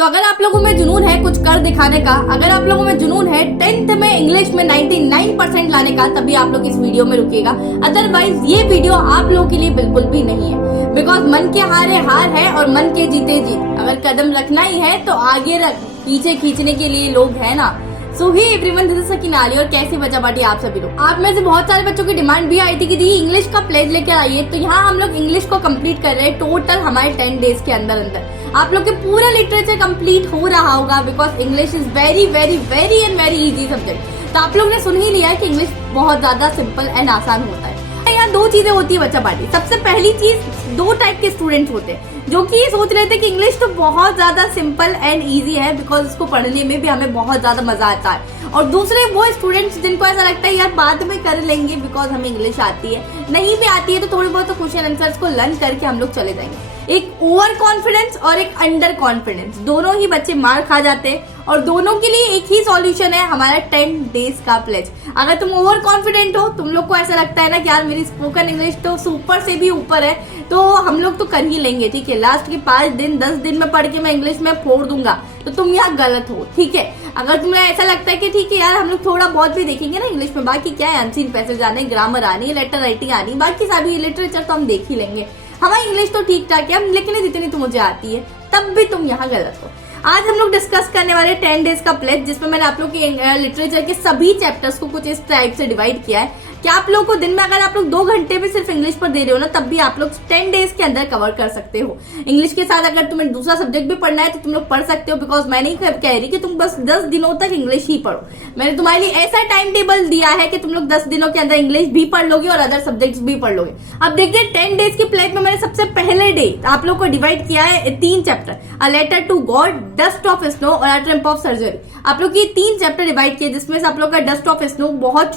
तो अगर आप लोगों में जुनून है कुछ कर दिखाने का, अगर आप लोगों में जुनून है 10th में इंग्लिश में 99% लाने का, तभी आप लोग इस वीडियो में रुकिएगा। अदरवाइज ये वीडियो आप लोगों के लिए बिल्कुल भी नहीं है। बिकॉज मन के हारे हार है और मन के जीते जीत। अगर कदम रखना ही है तो आगे रख, पीछे खींचने के लिए लोग है ना। सो ही एवरीवन, दिस इज सकीनाली और कैसे बचा बाटी आप सभी लोग। आप में से बहुत सारे बच्चों की डिमांड भी आई थी कि दी इंग्लिश का प्लेज लेकर आइए। तो यहाँ हम लोग इंग्लिश को कंप्लीट कर रहे हैं टोटल हमारे 10 डेज के अंदर अंदर। आप लोग के पूरा लिटरेचर कंप्लीट हो रहा होगा because English is very very very and very easy subject. तो आप लोग ने सुन ही लिया है कि इंग्लिश बहुत ज्यादा सिंपल एंड आसान होता है। यहाँ दो चीजें होती है बच्चा पार्टी। सबसे पहली चीज, दो टाइप के स्टूडेंट्स होते हैं जो कि ये सोच रहे थे कि इंग्लिश तो बहुत ज्यादा सिंपल एंड इजी है बिकॉज इसको पढ़ने में भी हमें बहुत ज्यादा मजा आता है। और दूसरे वो स्टूडेंट्स जिनको ऐसा लगता है यार बाद में कर लेंगे बिकॉज हमें इंग्लिश आती है, नहीं भी आती है तो थोड़ी बहुत तो क्वेश्चन आंसर्स को लर्न करके हम लोग चले जाएंगे। एक ओवर कॉन्फिडेंस और एक अंडर कॉन्फिडेंस, दोनों ही बच्चे मार खा जाते हैं और दोनों के लिए एक ही सॉल्यूशन है हमारा 10 डेज का प्लेज। अगर तुम ओवर कॉन्फिडेंट हो, तुम लोग को ऐसा लगता है ना कि यार मेरी स्पोकन इंग्लिश तो सुपर से भी ऊपर है, तो हम लोग तो कर ही लेंगे, ठीक है, लास्ट के 5 दिन 10 दिन में पढ़ के मैं इंग्लिश में फोड़ दूंगा, तो तुम यहाँ गलत हो, ठीक है। अगर तुम्हें ऐसा लगता है कि ठीक है यार हम लोग थोड़ा बहुत भी देखेंगे ना इंग्लिश में, बाकी क्या है, अनसीन पैसेज आने, ग्रामर आनी, लेटर राइटिंग आनी, बाकी सभी लिटरेचर तो हम देख ही लेंगे, हमारी इंग्लिश तो ठीक ठाक है, हम लिखने जितनी तो मुझे आती है, तब भी तुम यहाँ गलत हो। आज हम लोग डिस्कस करने वाले 10 डेज का प्लेज, जिसमें मैंने आप लोग के लिटरेचर के सभी चैप्टर्स को कुछ इस टाइप से डिवाइड किया है कि आप लोगों को दिन में अगर आप लोग 2 घंटे भी सिर्फ इंग्लिश पर दे रहे हो ना, तब भी आप लोग 10 डेज के अंदर कवर कर सकते हो। इंग्लिश के साथ अगर तुम्हें दूसरा सब्जेक्ट भी पढ़ना है तो तुम लोग पढ़ सकते हो, बिकॉज मैं नहीं कह रही कि तुम बस 10 दिनों तक इंग्लिश ही पढ़ो। मैंने तुम्हारे लिए ऐसा टाइम टेबल दिया है कि तुम लोग 10 दिनों के अंदर इंग्लिश भी पढ़ लोगे और अदर सब्जेक्ट्स भी पढ़ लोगे। अब देखिए 10 डेज के प्लेज में मैंने सबसे पहले डे आप लोग को डिवाइड किया है 3 chapter, a letter to God, dust of snow और अ ट्रम्प ऑफ सर्जरी। आप लोग ये 3 चैप्टर डिवाइड किए, जिसमें से आप लोग का डस्ट ऑफ स्नो बहुत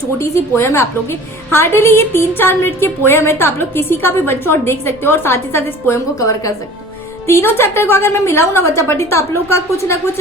छोटी सी पोयम है। आप लोग की हार्डली ये 3-4 मिनट की पोयम है, तो आप लोग किसी का भी वन शॉट देख सकते हो और साथ ही साथ इस पोयम को कवर कर सकते हो। तीनों चैप्टर को अगर मैं मिलाऊं ना बच्चा पढ़ी, तो आप लोग का कुछ ना कुछ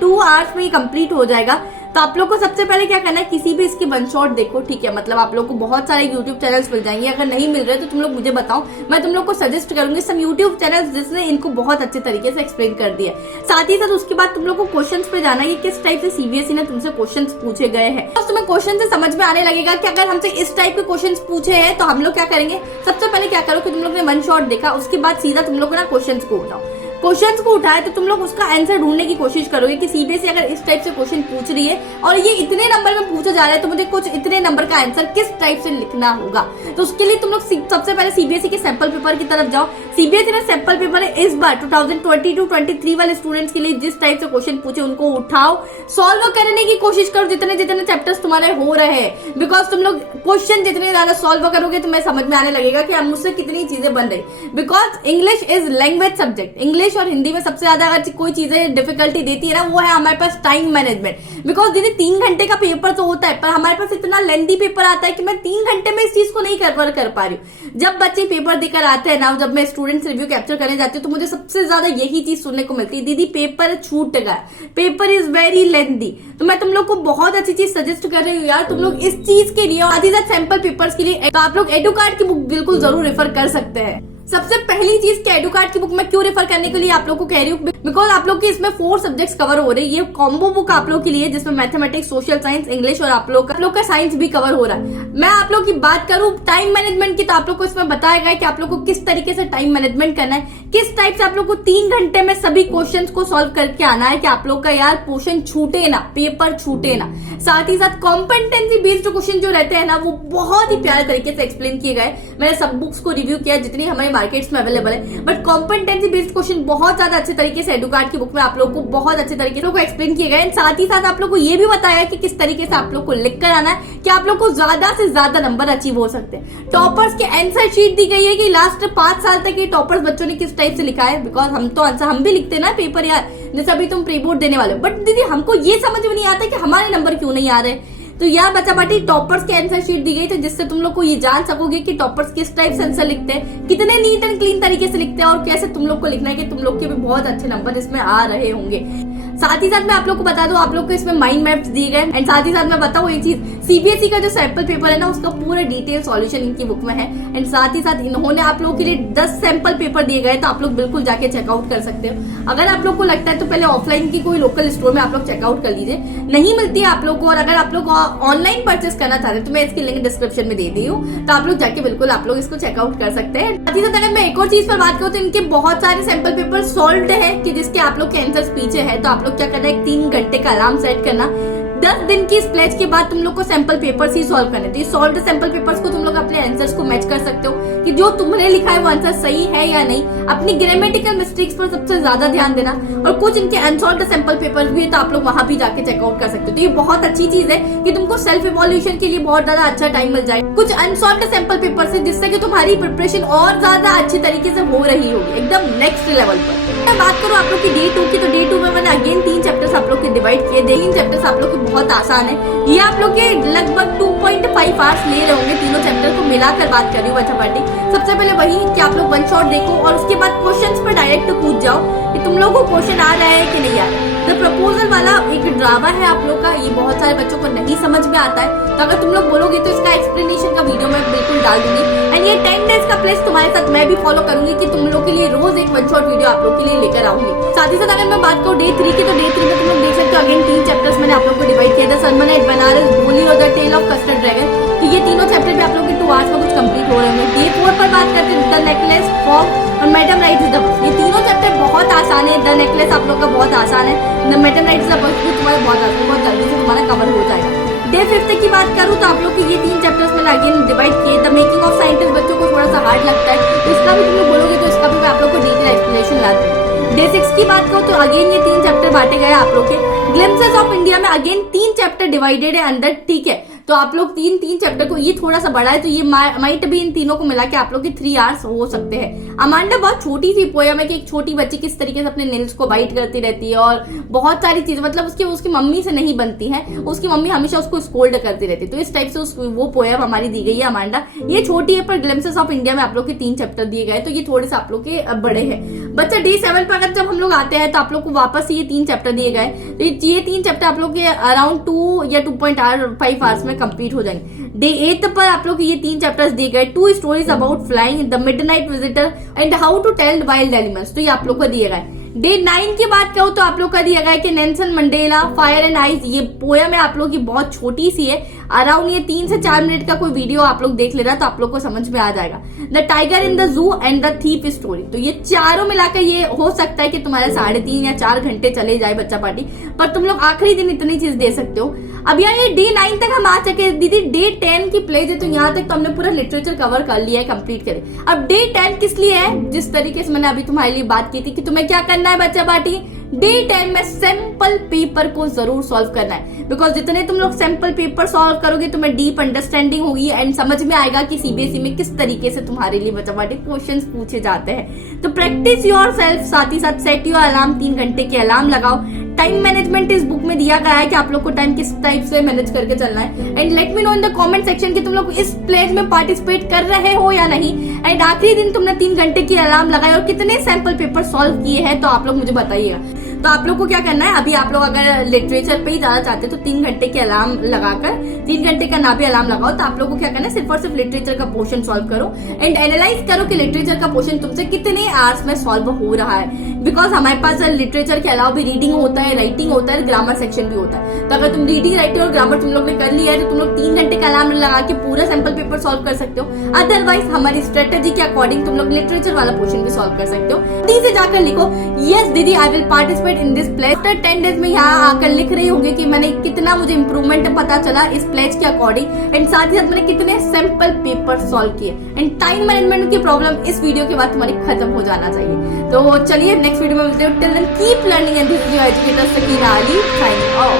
2 आवर्स में ही कंप्लीट हो जाएगा। तो आप लोग को सबसे पहले क्या करना है, किसी भी इसकी वन शॉट देखो, ठीक है, मतलब आप लोग को बहुत सारे यूट्यूब चैनल्स मिल जाएंगे। अगर नहीं मिल रहे तो तुम लोग मुझे बताओ, मैं तुम लोग को सजेस्ट करूंगी सब यूट्यूब चैनल्स जिसने इनको बहुत अच्छे तरीके से एक्सप्लेन कर दिया। साथ ही साथ उसके बाद तुम लोग को क्वेश्चंस पे जाना है कि किस टाइप से सीबीएसई ने तुमसे क्वेश्चंस पूछे गए हैं। तो तुम्हें क्वेश्चन से समझ में आने लगेगा कि अगर हमसे इस टाइप के क्वेश्चंस पूछे हैं तो हम लोग क्या करेंगे। सबसे पहले क्या करो कि तुम लोग ने वन शॉट देखा, उसके बाद सीधा तुम लोग ना क्वेश्चंस को उठाओ। क्वेश्चंस को उठाए तो तुम लोग उसका आंसर ढूंढने की कोशिश करोगे कि सीबीएसई अगर इस टाइप से क्वेश्चन पूछ रही है और ये इतने नंबर में पूछा जा रहा है, तो मुझे कुछ इतने नंबर का आंसर किस टाइप से लिखना होगा। तो उसके लिए तुम लोग सबसे पहले सीबीएसई के सैंपल पेपर की तरफ जाओ। सीबीएसई ने सैंपल पेपर इस बार 2022-23 वाले स्टूडेंट्स के लिए जिस टाइप से क्वेश्चन पूछे उनको उठाओ, सॉल्व करने की कोशिश करो जितने जितने चैप्टर्स तुम्हारे हो रहे हैं। बिकॉज तुम लोग क्वेश्चन जितने ज्यादा सॉल्व करोगे तुम्हें समझ में आने लगेगा कि हम मुझसे कितनी चीजें बन रही। Because English is language subject. English और हिंदी में सबसे ज्यादा अगर कोई चीजें डिफिकल्टी देती है ना, वो है हमारे पास टाइम मैनेजमेंट। बिकॉज दीदी 3 घंटे का पेपर तो होता है, पर हमारे पास इतना लेंथी पेपर आता है कि मैं 3 घंटे में इस चीज को नहीं कवर कर पा रही हूँ। जब बच्चे पेपर देकर आते हैं ना, जब मैं स्टूडेंट्स रिव्यू कैप्चर करने जाती हूँ, तो मुझे सबसे ज्यादा यही चीज सुनने को मिलती है, दीदी पेपर छूट गया, पेपर इज वेरी लेंथी। तो मैं तुम लोग को बहुत अच्छी चीज सजेस्ट कर रही हूँ यार, तुम लोग इस चीज के लिए आधी साथ सैंपल पेपर्स के लिए तो आप लोग एडुकार्ड की बुक बिल्कुल जरूर रेफर कर सकते हैं। सबसे पहली चीज कि एडुकार्ड की बुक मैं क्यों रेफर करने के लिए आप लोग को कह रही हूँ, बिकॉज आप लोग की इसमें 4 सब्जेक्ट्स कवर हो रहे हैं। ये कॉम्बो बुक आप लोग के लिए, जिसमें मैथमेटिक्स, सोशल साइंस, इंग्लिश और आप लोग का साइंस भी कवर हो रहा है। मैं आप लोग की बात करूं टाइम मैनेजमेंट की, तो आप लोग को इसमें बताया गया है कि आप लोग को किस तरीके से टाइम मैनेजमेंट करना है, किस टाइप से आप लोग को 3 घंटे में सभी क्वेश्चन को सॉल्व करके आना है कि आप लोग का यार पोर्शन छूटे ना, पेपर छूटे ना। साथ ही साथ कॉम्पिटेंसी बेस्ड क्वेश्चन जो रहते हैं ना, वो बहुत ही प्यारे तरीके से एक्सप्लेन किए गए। मैंने सब बुक्स को रिव्यू किया जितनी हमारे मार्केट्स में अवेलेबल है, बट कॉम्पिटेंसी बेस्ड क्वेश्चन बहुत ज्यादा अच्छे तरीके से एडुकार्ड की बुक में आप लोग को बहुत अच्छे तरीके से एक्सप्लेन किए गए। साथ ही साथ आप लोग को ये भी बताया कि किस तरीके से आप लोग को लिख कर आना है कि आप लोग को ज्यादा से ज्यादा नंबर अचीव हो सकते हैं। टॉपर्स के आंसर शीट दी गई है कि लास्ट 5 साल तक ये टॉपर्स बच्चों ने किस टाइप से लिखा है। बिकॉज हम तो आंसर हम भी लिखते हैं ना पेपर यार, जैसे अभी तुम प्री बोर्ड देने वाले, बट दीदी हमको ये समझ में नहीं आता कि हमारे नंबर क्यों नहीं आ रहे। तो यह बच्चा पार्टी टॉपर्स के आंसर शीट दी गई थी, जिससे तुम लोग को ये जान सकोगे कि टॉपर्स किस टाइप से आंसर लिखते हैं, कितने नीट एंड क्लीन तरीके से लिखते हैं और कैसे तुम लोग को लिखना है कि तुम लोग के भी बहुत अच्छे नंबर इसमें आ रहे होंगे। साथ ही साथ मैं आप लोग को बता दूं, आप लोग को इसमें माइंड मैप्स दिए गए एंड साथ ही साथ मैं बताऊं एक चीज, सीबीएसई का जो सैंपल पेपर है ना उसका पूरा डिटेल सॉल्यूशन इनकी बुक में है एंड साथ ही साथ इन्होंने आप लोगों के लिए 10 सैंपल पेपर दिए गए, तो आप लोग बिल्कुल जाके चेकआउट कर सकते हो। अगर आप लोग को लगता है तो पहले ऑफलाइन की कोई लोकल स्टोर में आप लोग चेकआउट कर लीजिए, नहीं मिलती है आप लोग को, और अगर आप लोग ऑनलाइन परचेस करना चाहते हैं तो मैं इसकी लिंक डिस्क्रिप्शन में दे दी हूँ, तो आप लोग जाके बिल्कुल आप लोग इसको चेकआउट कर सकते हैं। साथ ही साथ अगर मैं एक और चीज पर बात करूँ तो इनके बहुत सारे सैंपल पेपर सॉल्व है कि जिसके आप लोग के आंसर्स पीछे है, तो आप लोग क्या करना है, 3 घंटे का अलार्म सेट करना, 10 दिन की इस प्लेज के बाद तुम लोग को सैंपल पेपर्स ही सॉल्व करने, तो ये सॉल्व सैंपल पेपर्स को तुम लोग अपने आंसर्स को मैच कर सकते हो कि जो तुमने लिखा है वो आंसर सही है या नहीं। अपनी ग्रामेटिकल मिस्टेक्स पर सबसे ज्यादा ध्यान देना, और कुछ इनके अनसॉल्व सैंपल पेपर्स भी है तो आप लोग वहां भी जाके चेकआउट कर सकते हो। तो ये बहुत अच्छी चीज है कि तुमको सेल्फ इवोल्यूशन के लिए बहुत ज्यादा अच्छा टाइम मिल जाए। कुछ अनसॉल्व सैंपल पेपर्स है जिससे कि तुम्हारी प्रिपरेशन और ज्यादा अच्छी तरीके से हो रही होगी, एकदम नेक्स्ट लेवल पर। मैं बात करूं आप लोग की डे 2 की, तो डे 2 में मैंने अगेन 3 चैप्टर्स आप लोग के डिवाइड किए। 3 चैप्टर्स आप लोग के बहुत आसान है, ये आप लोग के लगभग 2.5 आवर्स ले रहे होंगे तीनों चैप्टर को मिलाकर बात कर रही हूँ बच्चा पार्टी। सबसे पहले वही कि आप लोग वन शॉट देखो और उसके बाद क्वेश्चंस पर डायरेक्ट पूछ जाओ कि तुम लोगों को क्वेश्चन आ रहा है कि नहीं आ रहा है। द प्रपोजल वाला एक ड्रामा है आप लोग का, ये बहुत सारे बच्चों को नहीं समझ में आता है, तो अगर तुम लोग बोलोगे तो इसका एक्सप्लेनेशन का वीडियो मैं बिल्कुल डाल दूंगी। एंड ये 10 डेज का प्लेस तुम्हारे साथ मैं भी फॉलो करूंगी कि तुम लोग के लिए रोज एक वन शॉट वीडियो आप लोग के लिए लेकर आऊंगी। साथ ही साथ अगर मैं बात करूँ डे 3 की, तो डे 3 में तुम लोग देख सकते हो अगेन 3 चैप्टर्स मैंने आप लोग को डिवाइड किया था, सनमन एट बनारस, होली और the tale of custard dragon. तो ये तीनों चैप्टर भी आप लोग के 2 आवर्स में कुछ कंप्लीट हो रहे हैं। डे 4 पर बात करते हैं द नेकलेस, फॉग और मैडम राइट्स द बस। ये तीनों चैप्टर बहुत आसान है। द नेकलेस आप लोग का बहुत आसान है, the madam rights the bus भी तुम्हारा बहुत आसान, बहुत जल्दी से तुम्हारा कवर हो जाएगा। डे 5 की बात करूँ तो आप लोग के ये 3 चैप्टर्स मैंने अगेन डिवाइड किए। द मेकिंग ऑफ साइंटिस्ट बच्चों को थोड़ा सा हार्ड लगता है, तो इसका भी तुम लोग बोलोगे तो इसका भी मैं आप लोग को डिटेल एक्सप्लेनेशन लाती हूँ। डे 6 की बात करूँ तो अगेन ये 3 चैप्टर बांटे गए आप लोग के। ग्लिम्पसेस ऑफ इंडिया में अगेन 3 चैप्टर डिवाइडेड है अंदर, ठीक है। तो आप लोग 3 चैप्टर को, ये थोड़ा सा बड़ा है तो ये माइट भी इन तीनों को मिला के आप लोग के 3 आवर्स हो सकते हैं। अमांडा बहुत छोटी सी पोयम है कि एक छोटी बच्ची किस तरीके से अपने नेल्स को बाइट करती रहती है और बहुत सारी चीजें, मतलब उसकी मम्मी से नहीं बनती है, उसकी मम्मी हमेशा उसको स्कोल्ड करती रहती है। तो इस टाइप से वो पोयम हमारी दी गई है अमांडा। ये छोटी है पर ग्लिम्पसेस ऑफ इंडिया में आप लोग के 3 चैप्टर दिए गए, तो ये थोड़े से आप लोग के बड़े हैं। बच्चा डे 7 पर अगर जब हम लोग आते हैं तो आप लोग को वापस ये 3 चैप्टर दिए गए, तो ये 3 चैप्टर आप लोग के अराउंड 2 या 2.5 आवर्स में कंप्लीट हो जाएंगे। डे 8 पर आप लोग ये 3 चैप्टर्स दिए गए, 2 stories about flying, the midnight visitor and how to tell wild animals, तो ये आप लोग को दिए गए। डे 9 की बात करूं तो आप लोग का दिया गया कि Nelson Mandela, fire and ice, ये पोयम है आप लोग की बहुत छोटी सी है, अराउंड ये 3 से 4 मिनट का कोई वीडियो आप लोग देख ले रहा तो आप लोग को समझ में आ जाएगा। The tiger in the zoo and the thief story, तो ये चारों मिलाकर ये हो सकता है कि तुम्हारा 3.5 या 4 घंटे चले जाए बच्चा पार्टी, पर तुम लोग आखिरी दिन इतनी चीज दे सकते हो। अब यार ये डे 9 तक हम आ सके दीदी, डे 10 की प्लेज है तो यहाँ तक तो हमने पूरा लिटरेचर कवर कर लिया है, कंप्लीट करे। अब डे 10 किस लिए है, जिस तरीके से मैंने अभी तुम्हारे लिए बात की थी कि तुम्हें क्या करना है बच्चा पार्टी, डे 10 में सैंपल पेपर को जरूर सॉल्व करना है, बिकॉज जितने तुम लोग सैंपल पेपर सॉल्व करोगे तुम्हें डीप अंडरस्टैंडिंग होगी एंड समझ में आएगा कि सीबीएसई में किस तरीके से तुम्हारे लिए बच्चा पार्टी क्वेश्चंस पूछे जाते हैं। तो प्रैक्टिस योर सेल्फ, साथ ही साथ सेट योर अलार्म, 3 घंटे के अलार्म लगाओ। टाइम मैनेजमेंट इस बुक में दिया गया है कि आप लोग को टाइम किस टाइप से मैनेज करके चलना है। And let me know in the comment section कि तुम लोग इस प्लेज में पार्टिसिपेट कर रहे हो या नहीं। एंड आखिरी दिन तुमने 3 घंटे की अलार्म लगाई और कितने सैंपल पेपर सॉल्व किए हैं तो आप लोग मुझे बताइएगा। तो आप लोग को क्या करना है, अभी आप लोग अगर लिटरेचर पे ही जाना चाहते हैं तो 3 घंटे के अलार्म लगाकर, 3 घंटे का ना भी अलार्म लगाओ, तो आप लोग को क्या करना है, सिर्फ और सिर्फ लिटरेचर का पोर्शन सॉल्व करो एंड एनालाइज करो कि लिटरेचर का पोर्शन तुमसे कितने आवर्स में सॉल्व हो रहा है। बिकॉज हमारे पास लिटरेचर के अलावा भी रीडिंग होता है, राइटिंग होता है, ग्रामर सेक्शन भी होता है। तो अगर तुम रीडिंग, राइटिंग और ग्रामर तुम लोग ने कर लिया है तो तुम लोग 3 घंटे का अलार्म लगा के पूरा सैंपल पेपर सॉल्व कर सकते हो। अदरवाइज हमारी स्ट्रेटेजी के अकॉर्डिंग तुम लोग लिटरेचर वाला पोर्शन भी सॉल्व कर सकते हो। दी से जाकर लिखो, यस दीदी I will participate in this pledge. 10 days में यहाँ आकर लिख रही होंगे कि मैंने कितना, मुझे इंप्रूवमेंट पता चला इस प्लेज के अकॉर्डिंग एंड साथ ही साथ मैंने कितने सैंपल पेपर सॉल्व किए। एंड टाइम मैनेजमेंट की प्रॉब्लम इस वीडियो के बाद तुम्हारी खत्म हो जाना चाहिए। तो चलिए नेक्स्ट वीडियो में मिलते हैं। Till then keep learning and this is your educator Sakina Ali signing of.